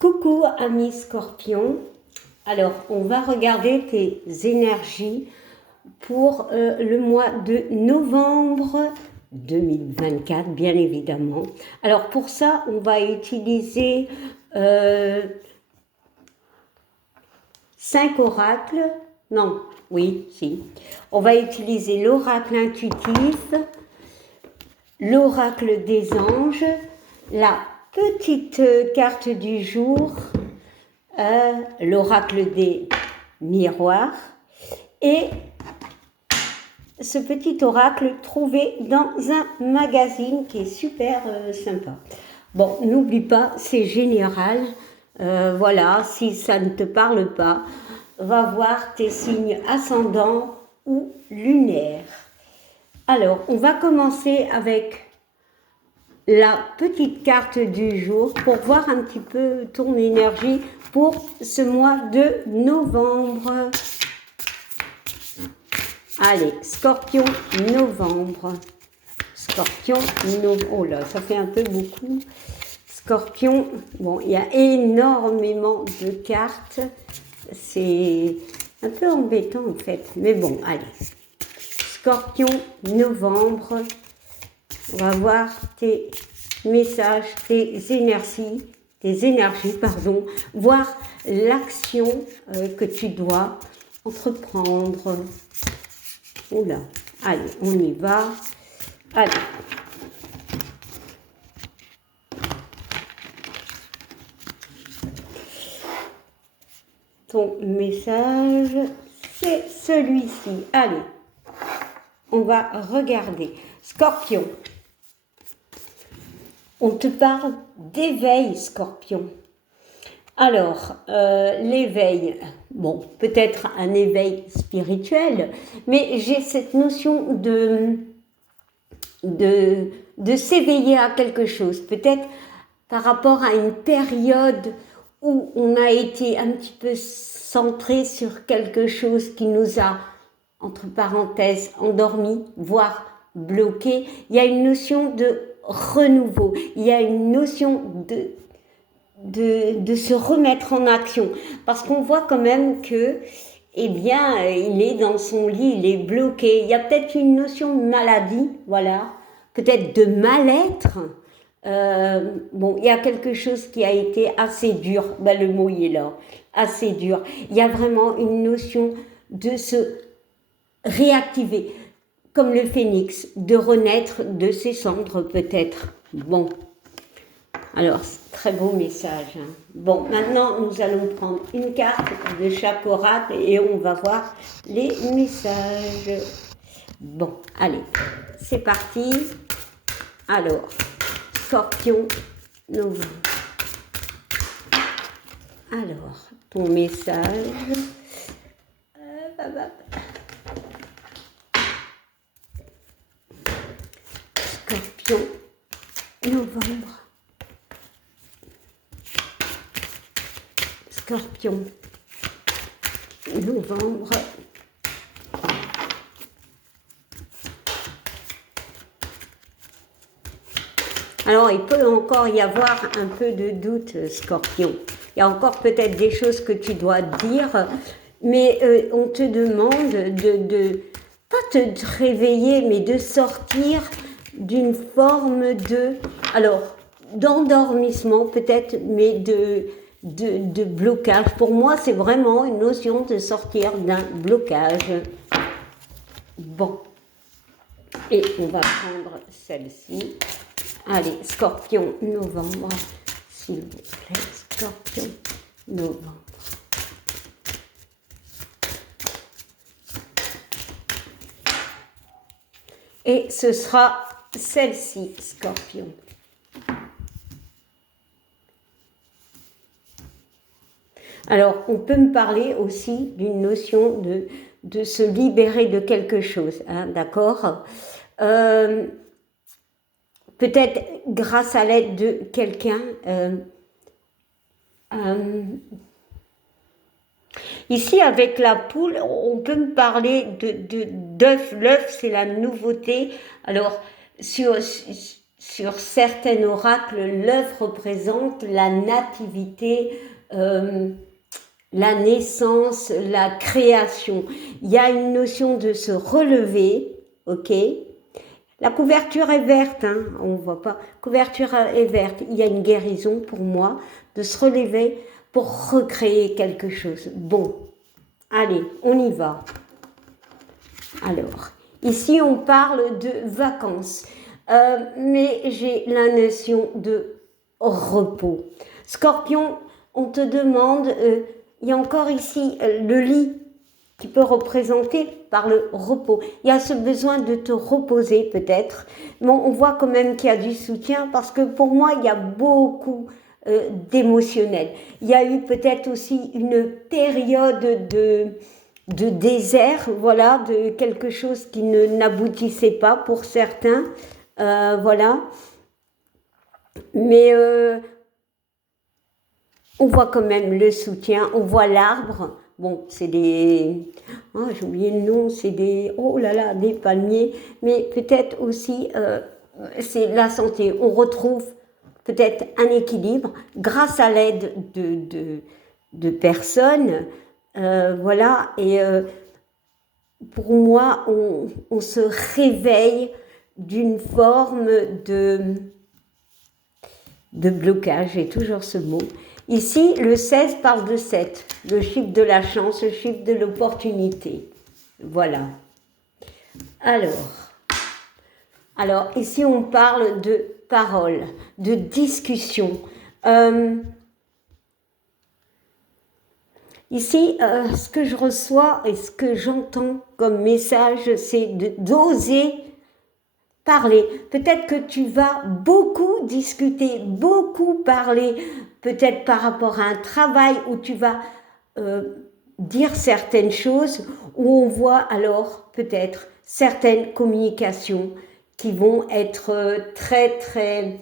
Coucou amis Scorpion, alors on va regarder tes énergies pour le mois de novembre 2024 bien évidemment. Alors pour ça on va utiliser 5 oracles, non, oui, si. On va utiliser l'oracle intuitif, l'oracle des anges, la petite carte du jour, l'oracle des miroirs et ce petit oracle trouvé dans un magazine qui est super sympa. Bon, n'oublie pas, c'est général. Voilà, si ça ne te parle pas, va voir tes signes ascendants ou lunaires. Alors, on va commencer avec la petite carte du jour pour voir un petit peu ton énergie pour ce mois de novembre. Allez, Scorpion, novembre. Scorpion, novembre. Oh là, ça fait un peu beaucoup. Scorpion, bon, il y a énormément de cartes. C'est un peu embêtant en fait. Mais bon, allez. Scorpion, novembre. On va voir tes messages, tes énergies, voir l'action que tu dois entreprendre. Oula, allez, on y va. Allez. Ton message, c'est celui-ci. Allez, on va regarder. Scorpion. On te parle d'éveil, Scorpion. Alors, l'éveil, bon, peut-être un éveil spirituel, mais j'ai cette notion de s'éveiller à quelque chose. Peut-être par rapport à une période où on a été un petit peu centré sur quelque chose qui nous a, entre parenthèses, endormi, voire bloqué. Il y a une notion de renouveau, il y a une notion de se remettre en action, parce qu'on voit quand même que, eh bien, il est dans son lit, il est bloqué. Il y a peut-être une notion de maladie, voilà, peut-être de mal-être. Bon, il y a quelque chose qui a été assez dur, ben, le mot il est là, assez dur. Il y a vraiment une notion de se réactiver, comme le phénix, de renaître de ses cendres peut-être. Bon, alors très beau message. Hein. Bon, maintenant nous allons prendre une carte de chaque oracle et on va voir les messages. Bon, allez, c'est parti. Alors, Scorpion, novembre. Alors, ton message. Scorpion, novembre. Scorpion, novembre. Alors, il peut encore y avoir un peu de doute, Scorpion. Il y a encore peut-être des choses que tu dois dire, mais on te demande pas te réveiller, mais de sortir d'une forme d'endormissement peut-être, mais de blocage. Pour moi, c'est vraiment une notion de sortir d'un blocage. Bon. Et on va prendre celle-ci. Allez, Scorpion, novembre, s'il vous plaît. Scorpion, novembre. Et ce sera celle-ci, Scorpion. Alors, on peut me parler aussi d'une notion de se libérer de quelque chose, hein, d'accord peut-être grâce à l'aide de quelqu'un. Ici, avec la poule, on peut me parler d'œuf. L'œuf, c'est la nouveauté. Alors, sur certains oracles, l'œuf représente la nativité, la naissance, la création. Il y a une notion de se relever, ok? La couverture est verte, hein, on ne voit pas. Couverture est verte. Il y a une guérison pour moi de se relever pour recréer quelque chose. Bon, allez, on y va. Alors, ici on parle de vacances, mais j'ai la notion de repos. Scorpion, on te demande, il y a encore ici le lit qui peut représenter par le repos. Il y a ce besoin de te reposer peut-être, mais on voit quand même qu'il y a du soutien parce que pour moi, il y a beaucoup d'émotionnel. Il y a eu peut-être aussi une période de désert, voilà, de quelque chose qui n'aboutissait pas pour certains, voilà. Mais on voit quand même le soutien, on voit l'arbre. Bon, c'est des... Oh, j'ai oublié le nom, c'est des... Oh là là, des palmiers. Mais peut-être aussi, c'est la santé. On retrouve peut-être un équilibre grâce à l'aide de personnes. Voilà, et pour moi, on se réveille d'une forme de blocage, j'ai toujours ce mot. Ici, le 16 parle de 7, le chiffre de la chance, le chiffre de l'opportunité. Voilà. Alors, ici, on parle de parole, de discussion. Ici, ce que je reçois et ce que j'entends comme message, c'est d'oser parler. Peut-être que tu vas beaucoup discuter, beaucoup parler, peut-être par rapport à un travail où tu vas dire certaines choses, où on voit alors peut-être certaines communications qui vont être très, très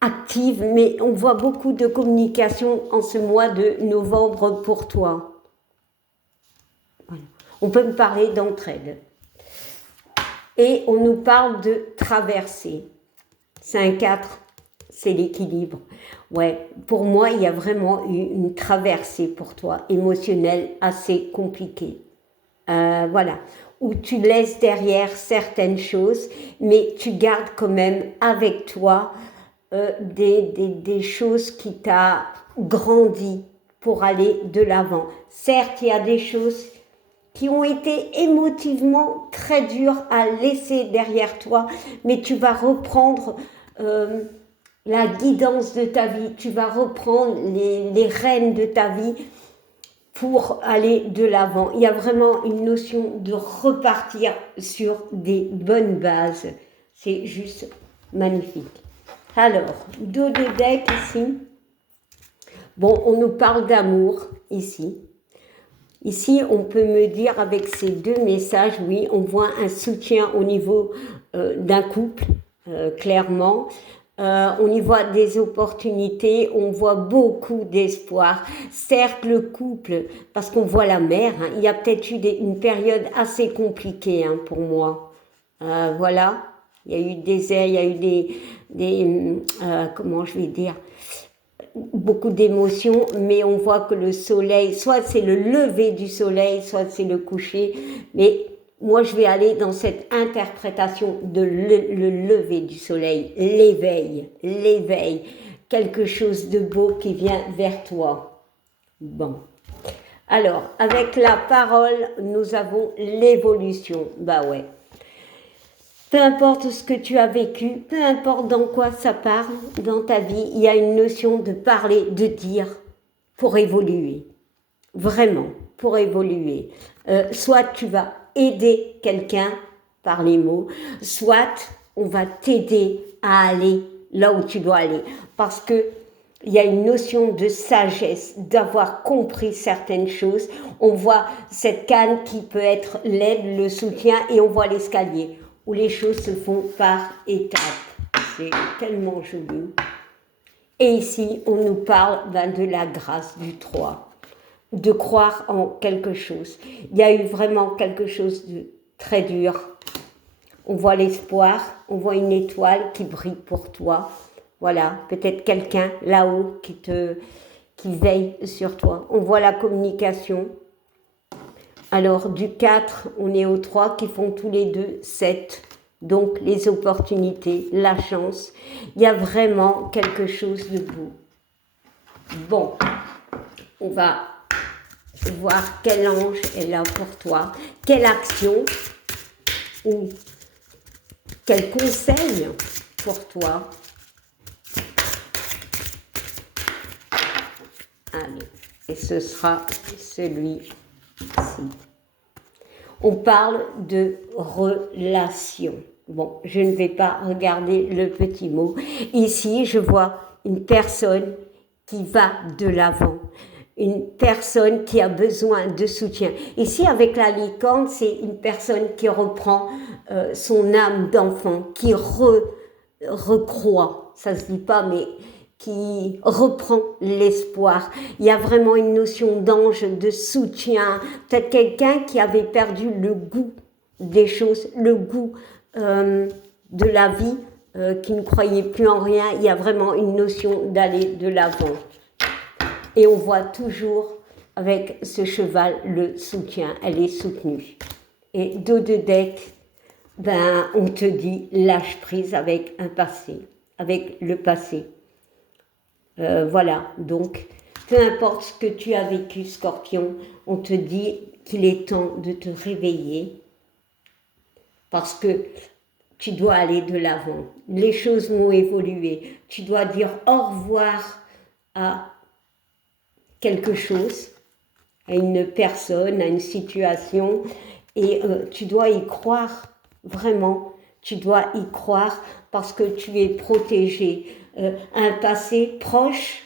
actives, mais on voit beaucoup de communication en ce mois de novembre pour toi. Voilà. On peut me parler d'entraide. Et on nous parle de traversée. 5-4, c'est l'équilibre. Ouais, pour moi, il y a vraiment eu une traversée pour toi, émotionnelle, assez compliquée. Voilà, où tu laisses derrière certaines choses, mais tu gardes quand même avec toi des choses qui t'ont grandi pour aller de l'avant. Certes, il y a des choses qui ont été émotivement très dures à laisser derrière toi, mais tu vas reprendre la guidance de ta vie, tu vas reprendre les rênes de ta vie pour aller de l'avant. Il y a vraiment une notion de repartir sur des bonnes bases. C'est juste magnifique. Alors, dos de deck ici. Bon, on nous parle d'amour ici. Ici, on peut me dire avec ces deux messages, oui, on voit un soutien au niveau d'un couple, clairement. On y voit des opportunités, on voit beaucoup d'espoir. Certes, le couple, parce qu'on voit la mère, hein, il y a peut-être eu une période assez compliquée hein, pour moi. Voilà, il y a eu des airs, il y a eu comment je vais dire, beaucoup d'émotions, mais on voit que le soleil, soit c'est le lever du soleil, soit c'est le coucher, mais moi je vais aller dans cette interprétation de le lever du soleil, l'éveil, quelque chose de beau qui vient vers toi. Bon. Alors, avec la parole, nous avons l'évolution. Bah ouais. Peu importe ce que tu as vécu, peu importe dans quoi ça parle dans ta vie, il y a une notion de parler, de dire, pour évoluer. Vraiment, pour évoluer. Soit tu vas aider quelqu'un par les mots, soit on va t'aider à aller là où tu dois aller. Parce que il y a une notion de sagesse, d'avoir compris certaines choses. On voit cette canne qui peut être l'aide, le soutien, et on voit l'escalier où les choses se font par étapes. C'est tellement joli. Et ici, on nous parle de la grâce du 3, de croire en quelque chose. Il y a eu vraiment quelque chose de très dur On voit l'espoir, on voit une étoile qui brille pour toi. Voilà, peut-être quelqu'un là-haut qui veille sur toi. On voit la communication. Alors, du 4, on est au 3 qui font tous les deux 7. Donc, les opportunités, la chance. Il y a vraiment quelque chose de beau. Bon, on va voir quel ange est là pour toi, quelle action ou quel conseil pour toi. Allez, et ce sera celui-ci. On parle de relation. Bon, je ne vais pas regarder le petit mot. Ici, je vois une personne qui va de l'avant. Une personne qui a besoin de soutien. Ici, avec la licorne, c'est une personne qui reprend son âme d'enfant, qui recroît, ça se dit pas, mais qui reprend l'espoir. Il y a vraiment une notion d'ange, de soutien. Peut-être quelqu'un qui avait perdu le goût des choses, le goût de la vie, qui ne croyait plus en rien. Il y a vraiment une notion d'aller de l'avant. Et on voit toujours avec ce cheval le soutien, elle est soutenue. Et dos de deck, ben, on te dit lâche prise avec un passé, avec le passé. Voilà, donc peu importe ce que tu as vécu, Scorpion, on te dit qu'il est temps de te réveiller parce que tu dois aller de l'avant. Les choses vont évoluer. Tu dois dire au revoir à quelque chose, à une personne, à une situation, et tu dois y croire, vraiment, tu dois y croire parce que tu es protégé. Un passé proche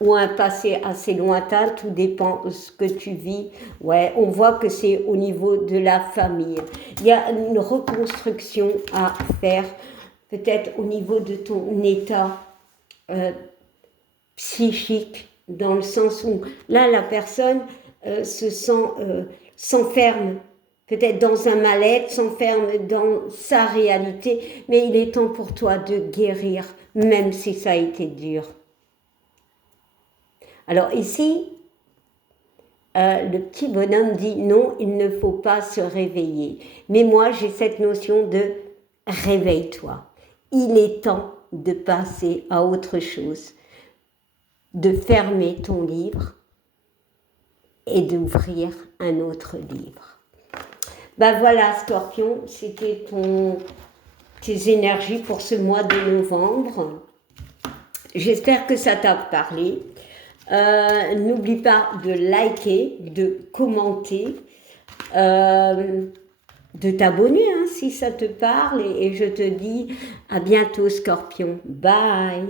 ou un passé assez lointain, tout dépend de ce que tu vis. Ouais, on voit que c'est au niveau de la famille. Il y a une reconstruction à faire, peut-être au niveau de ton état psychique, dans le sens où là la personne s'enferme peut-être dans un mal-être, s'enferme dans sa réalité, mais il est temps pour toi de guérir, même si ça a été dur. Alors ici, le petit bonhomme dit non, il ne faut pas se réveiller. Mais moi j'ai cette notion de réveille-toi. Il est temps de passer à autre chose, de fermer ton livre et d'ouvrir un autre livre. Ben voilà, Scorpion, c'était tes énergies pour ce mois de novembre. J'espère que ça t'a parlé. N'oublie pas de liker, de commenter, de t'abonner si ça te parle. Et je te dis à bientôt, Scorpion. Bye!